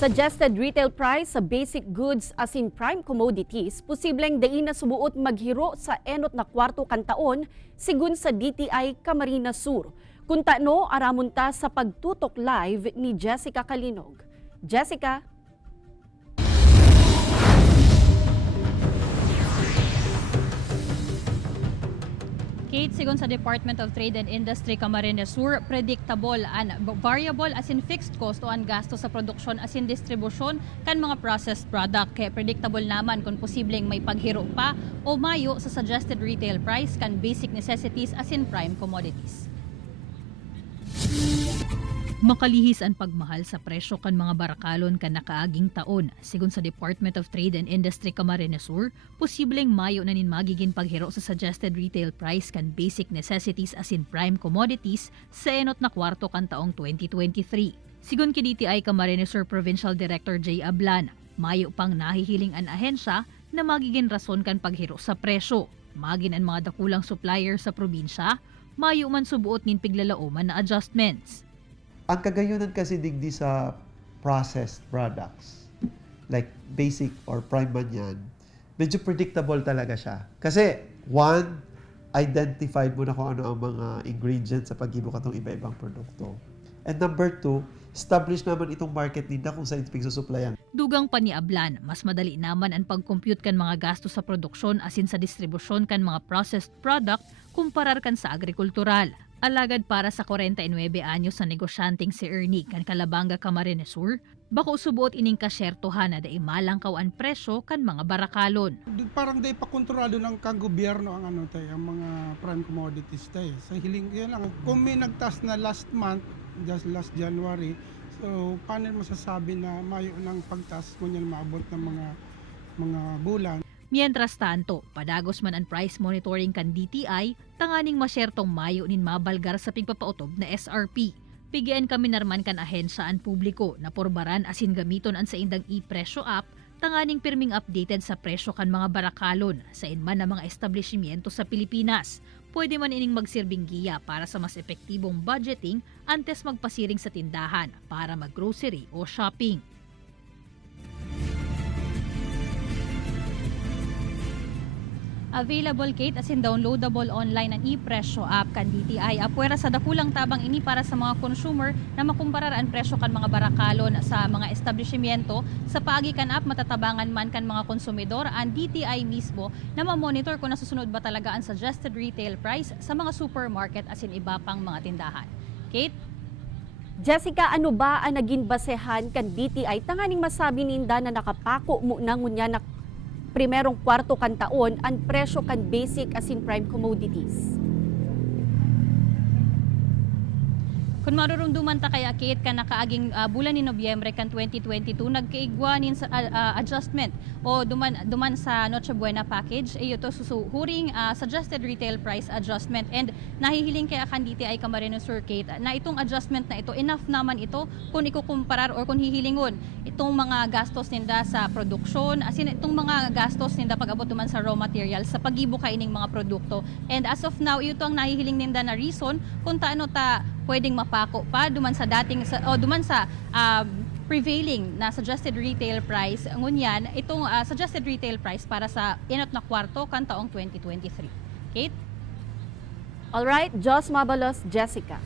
Suggested retail price sa basic goods as in prime commodities, posibleng dain na subuot maghiro sa enot na kwarto kan taon, sigun sa DTI Camarines Sur. Kung tano, aramunta sa pagtutok live ni Jessica Kalinog. Jessica? Kate, sigon sa Department of Trade and Industry Camarines Sur, predictable and variable as in fixed cost o ang gasto sa produksyon as in distribusyon kan mga processed product. Kaya predictable naman kung posibleng may paghiro pa o mayo sa suggested retail price kan basic necessities as in prime commodities. Makalihis ang pagmahal sa presyo kan mga barakalon kan nakaaging taon. Sigon sa Department of Trade and Industry Camarines Sur, posibleng mayo na nin magiging paghiro sa suggested retail price kan basic necessities as in prime commodities sa enot na kwarto kan taong 2023. Sigon ki DTI Camarines Sur Provincial Director J. Ablan, mayo pang nahihiling an ahensya na magiging rason kan paghiro sa presyo. Magin ang mga dakulang supplier sa probinsya, mayo man subuot nin piglalaoman na adjustments. Ang kagayunan kasi digdi sa processed products, like basic or prime man yan, medyo predictable talaga siya. Kasi, one, identified mo na kung ano ang mga ingredients sa pag-ibo katong iba-ibang produkto. And number two, established naman itong market nila kung saan ito supplyan. Dugang pa ni Ablan, mas madali naman ang pag-compute kan mga gasto sa produksyon asin sa distribusyon kan mga processed product kumparar kan sa agrikultural. Alagad para sa 49 anyos sa negosyanteng si Ernie kan Calabanga Camarines Sur, bako subuot ining kasyertohan na malangkaw ang presyo kan mga barakalon. Parang day pa kontrolado ng gobyerno ang ang mga prime commodities tayo. Sa hiling yan lang. Kung may nagtas na last month, just last January, so paano masasabi na mayo ng pagtas kung yan maabot ng mga bulan? Mientras tanto, padagos man ang price monitoring kan DTI, tanganing masyertong mayo nin mabalgar sa pigpapautob na SRP. Pigian kami narman kan ahensya ang publiko na porbaran asin gamiton ang sa indang i-presyo app, tanganing pirming updated sa presyo kan mga barakalon sa inman na mga establishmento sa Pilipinas. Pwede man ining magsirbing giya para sa mas epektibong budgeting antes magpasiring sa tindahan para mag-grocery o shopping. Available, Kate, as in downloadable online ang e-presyo app kan DTI. Apwera sa dakulang tabang ini para sa mga consumer na makumparar ang presyo kan mga barakalon sa mga establishmento. Sa paagi kan app, matatabangan man kan mga konsumidor ang DTI mismo na ma-monitor kung nasusunod ba talaga ang suggested retail price sa mga supermarket as in iba pang mga tindahan. Kate? Jessica, ano ba ang naging basehan kan DTI? Tanganing masabi ninda na nakapako mo na ngunya na primerong kwarto kan taon ang presyo kan basic as in prime commodities. Kung marurumduman ta kay Kate kan nakaaging bulan ni Nobyembre kan 2022 nagkaigwanin sa adjustment o duman sa Noche Buena package ito susuhuring suggested retail price adjustment and nahihiling kay akan DTI Camarines Sur, Kate, na itong adjustment na ito enough naman ito kung ikukumparar or kung hihilingon itong mga gastos ninda sa produksyon asin itong mga gastos ninda pag-abot duman sa raw materials sa pag-ibo kaining mga produkto. And as of now ito ang nahihiling ninda na reason kung taano ta pwedeng mapako pa duman sa dating duman sa prevailing na suggested retail price ngunyan itong suggested retail price para sa enot na kwarto kan taong 2023. Kate? All right, Jos Mabalos, Jessica.